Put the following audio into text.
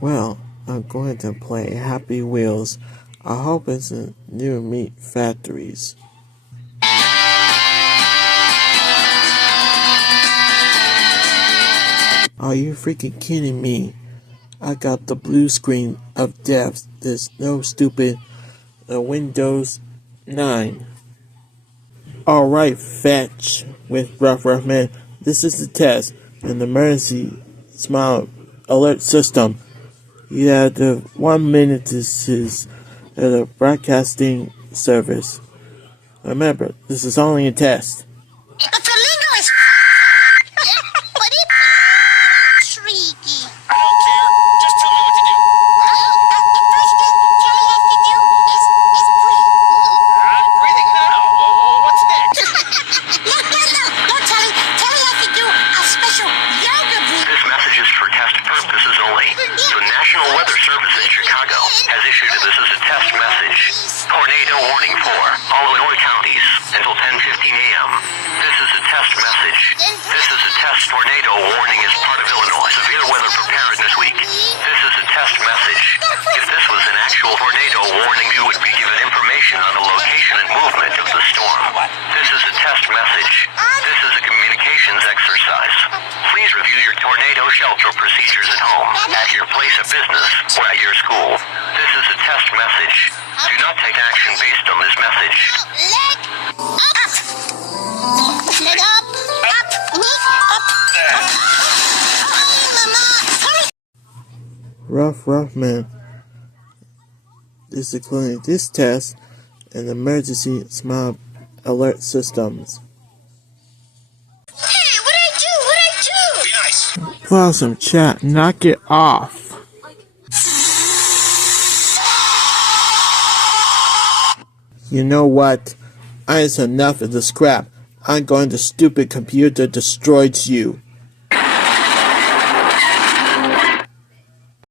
Well, I'm going to play Happy Wheels. I hope it's a new meat factories. Are you freaking kidding me? I got the blue screen of death. There's no stupid Windows 9. Alright, fetch with Ruffman. This is the test. An emergency smile alert system. You have the 1 minute this is the broadcasting service. Remember, this is only a test. The flamingo is but it's shrieky. I don't care. Just tell me what to do. The first thing Kelly has to do is breathe. I'm breathing now. What's next? No, Telly. Telly has to do a special yoga breath. This message is for test purposes only. The National Weather Service in Chicago has issued this as a test message. Tornado warning for all Illinois counties until 10:15 a.m. This is a test message. This is a test tornado warning as part of Illinois Severe Weather Preparedness Week. This is a test message. If this was an actual tornado warning, you would be given information on the location and movement of the storm. This is a test message. This is a communications exercise. Please review your tornado shelter procedures at home, at your place of business, or at your school. This is a test message. Do not take action based on this message. Leg up. Leg up. Up. Knee up. Up. Oh, Mama. Ruffman is including this test and emergency smile alert systems. Hey, what'd I do? Be nice. Put on some chat, knock it off. You know what? It's enough of the scrap. I'm going to stupid computer destroys you.